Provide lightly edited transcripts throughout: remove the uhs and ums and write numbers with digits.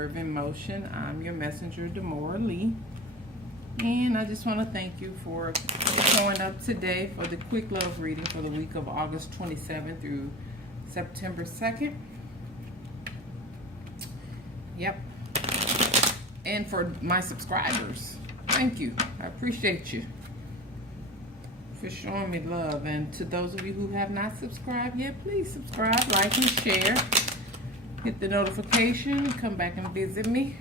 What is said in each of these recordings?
Verve in Motion. I'm your messenger, Demora Lee. And I just want to thank you for showing up today for the quick love reading for the week of August 27th through September 2nd. Yep. And for my subscribers, thank you. I appreciate you for showing me love. And to those of you who have not subscribed yet, please subscribe, like, and share. Hit the notification. Come back and visit me.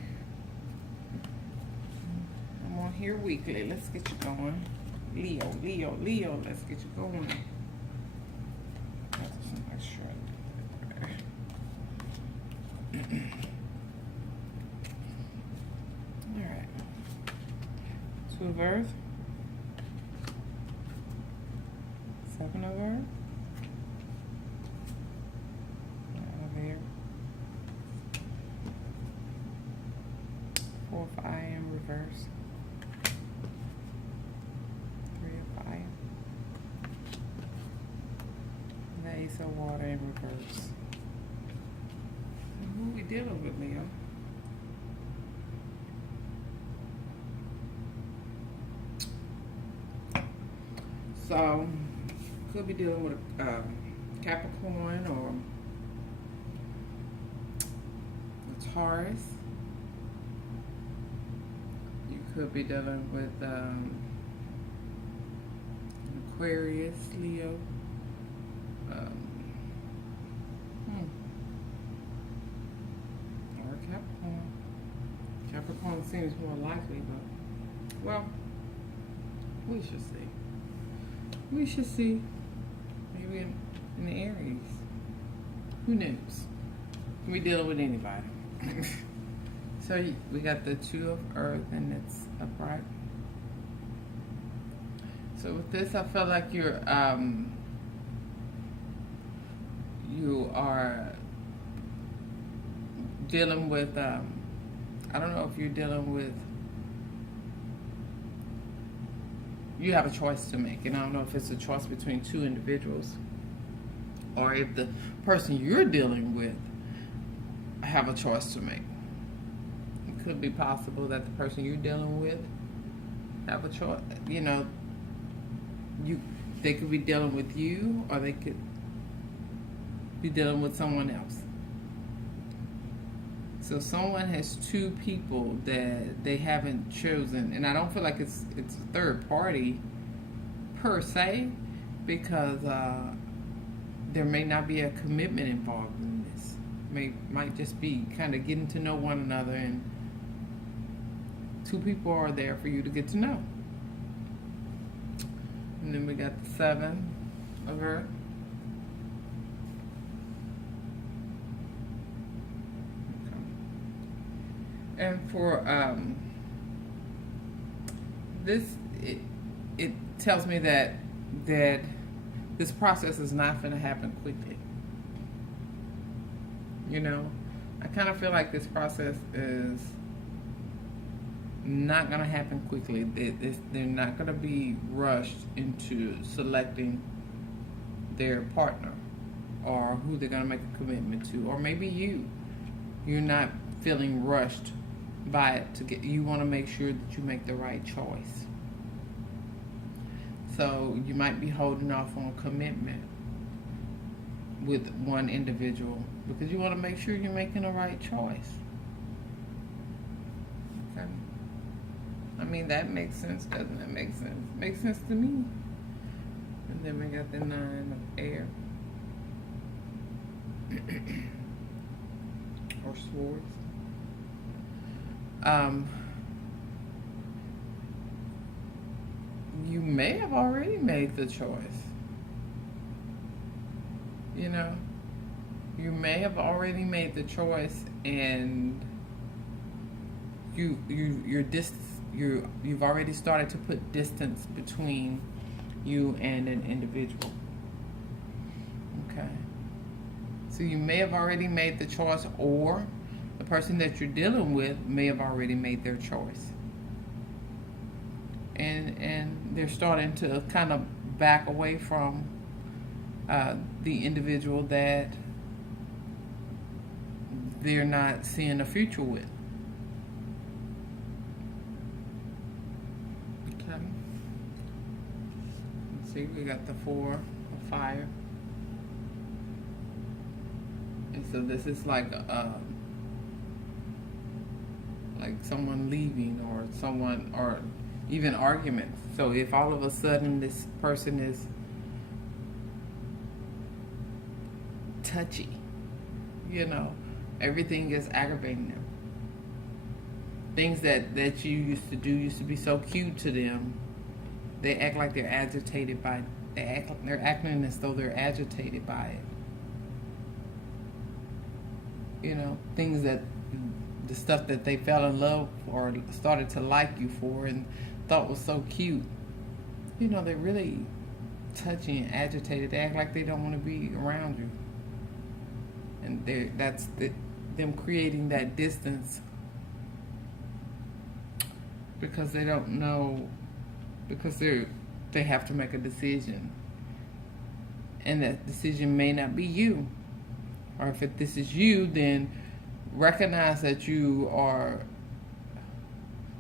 I'm on here weekly. Let's get you going. Leo, Leo, Leo. Let's get you going. That's some extra. All right. Two of Earth. Seven of Earth. Here. Four of Fire in reverse. Three of Fire. The Ace of Water in reverse. Who we dealing with, Leo? So, could be dealing with a Capricorn or a Taurus. You could be dealing with Aquarius, Leo. Or Capricorn. Capricorn seems more likely, but, well, we should see. We should see. Maybe in the Aries. Who knows? We dealing with anybody. So we got the Two of Earth, and it's upright. So with this, I feel like you are dealing with. I don't know if you're dealing with. You have a choice to make, and I don't know if it's a choice between two individuals, or if the person you're dealing with have a choice to make. It could be possible that the person you're dealing with have a choice. You know, they could be dealing with you, or they could be dealing with someone else. So someone has two people that they haven't chosen, and I don't feel like it's a third party per se, because there may not be a commitment involved in this. Might just be kind of getting to know one another, and two people are there for you to get to know. And then we got the Seven of Earth. And for this, it tells me that this process is not going to happen quickly. You know, I kind of feel like this process is not going to happen quickly. They're not going to be rushed into selecting their partner or who they're going to make a commitment to, or maybe you're not feeling rushed by it. You want to make sure that you make the right choice. So you might be holding off on commitment with one individual because you want to make sure you're making the right choice. Okay. I mean, that makes sense, doesn't it? Make sense. Makes sense to me. And then we got the Nine of Air. Or Swords. You may have already made the choice. You know, you may have already made the choice, and you've already started to put distance between you and an individual. Okay. So you may have already made the choice, or the person that you're dealing with may have already made their choice. And they're starting to kind of back away from the individual that they're not seeing a future with. Okay. Let's see, we got the 4 of fire. And so this is like someone leaving, or someone, or even arguments. So if all of a sudden this person is touchy, everything is aggravating them. Things that you used to be so cute to them, they act like they're agitated by it. They're acting as though they're agitated by it. Things that the stuff that they fell in love or started to like you for and thought was so cute, they're really touchy and agitated. They act like they don't want to be around you, and that's them creating that distance because they don't know, because they have to make a decision, and that decision may not be you. Or if this is you, then recognize that you are,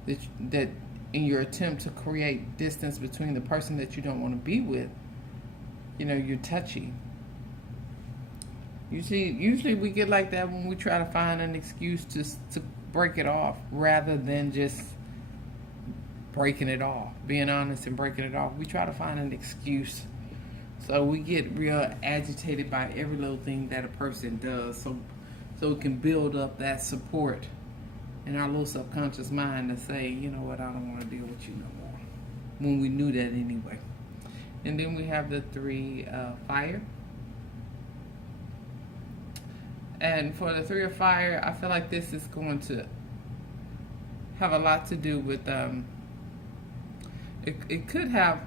that in your attempt to create distance between the person that you don't want to be with, you're touchy. Usually we get like that when we try to find an excuse to break it off, rather than just breaking it off, being honest and breaking it off. We try to find an excuse. So we get real agitated by every little thing that a person does. So it can build up that support in our little subconscious mind to say, you know what, I don't want to deal with you no more. When we knew that anyway. And then we have the 3 fire. And for the 3 of fire, I feel like this is going to have a lot to do with, it could have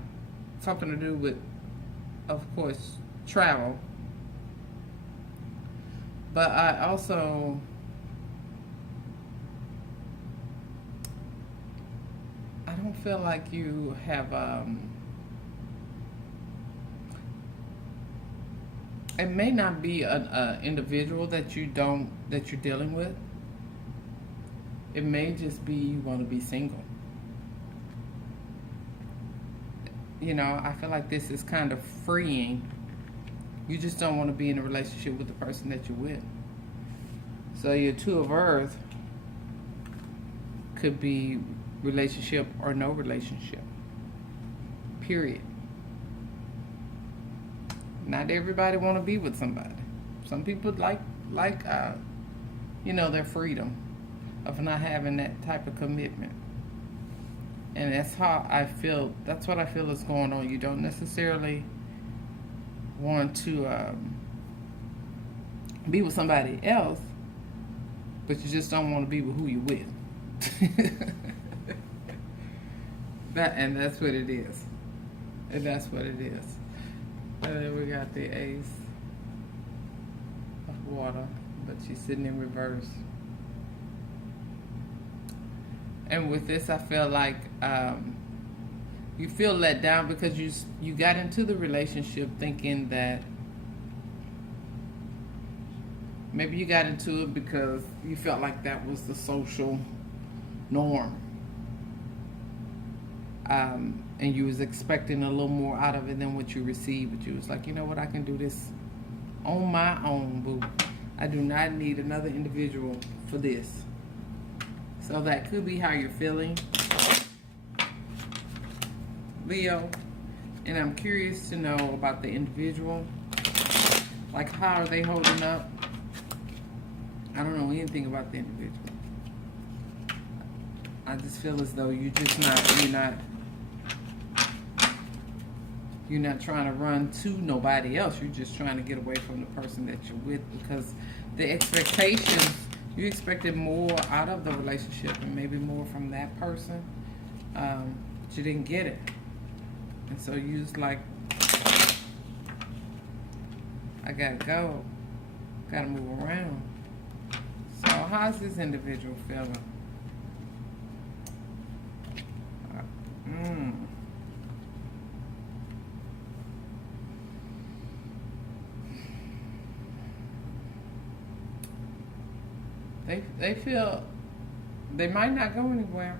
something to do with, of course, travel. But I also I don't feel like you have it may not be an individual that you're dealing with. It may just be you want to be single. I feel like this is kind of freeing. You just don't want to be in a relationship with the person that you're with. So your 2 of earth could be relationship or no relationship. Period. Not everybody want to be with somebody. Some people like their freedom of not having that type of commitment. And that's how I feel. That's what I feel is going on. You don't necessarily want to be with somebody else, but you just don't want to be with who you're with. That's what it is. And that's what it is. And then we got the Ace of Water, but she's sitting in reverse. And with this, I feel like you feel let down because you got into the relationship thinking that maybe you got into it because you felt like that was the social norm. And you was expecting a little more out of it than what you received. But you was like, you know what, I can do this on my own, boo. I do not need another individual for this. So that could be how you're feeling, Leo. And I'm curious to know about the individual. Like, how are they holding up? I don't know anything about the individual. I just feel as though you're not trying to run to nobody else. You're just trying to get away from the person that you're with, because the expectations, you expected more out of the relationship and maybe more from that person, but you didn't get it. And so you was like, I gotta go, gotta move around. So how's this individual feeling? They feel they might not go anywhere.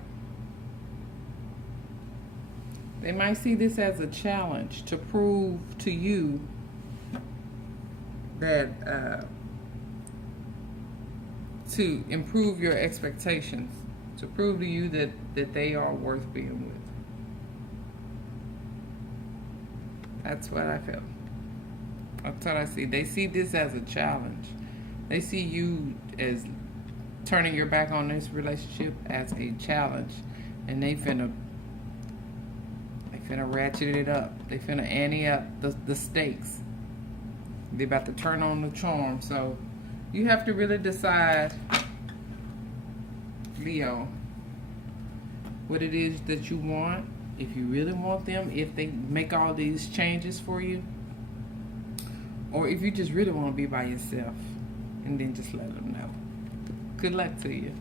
They might see this as a challenge to prove to you that to improve your expectations, to prove to you that they are worth being with. That's what I feel. That's what I see. They see this as a challenge. They see you as turning your back on this relationship as a challenge, and they finna ratchet it up. They finna ante up the stakes. They about to turn on the charm. So you have to really decide, Leo, what it is that you want. If you really want them, if they make all these changes for you, or if you just really want to be by yourself, and then just let them know. Good luck to you.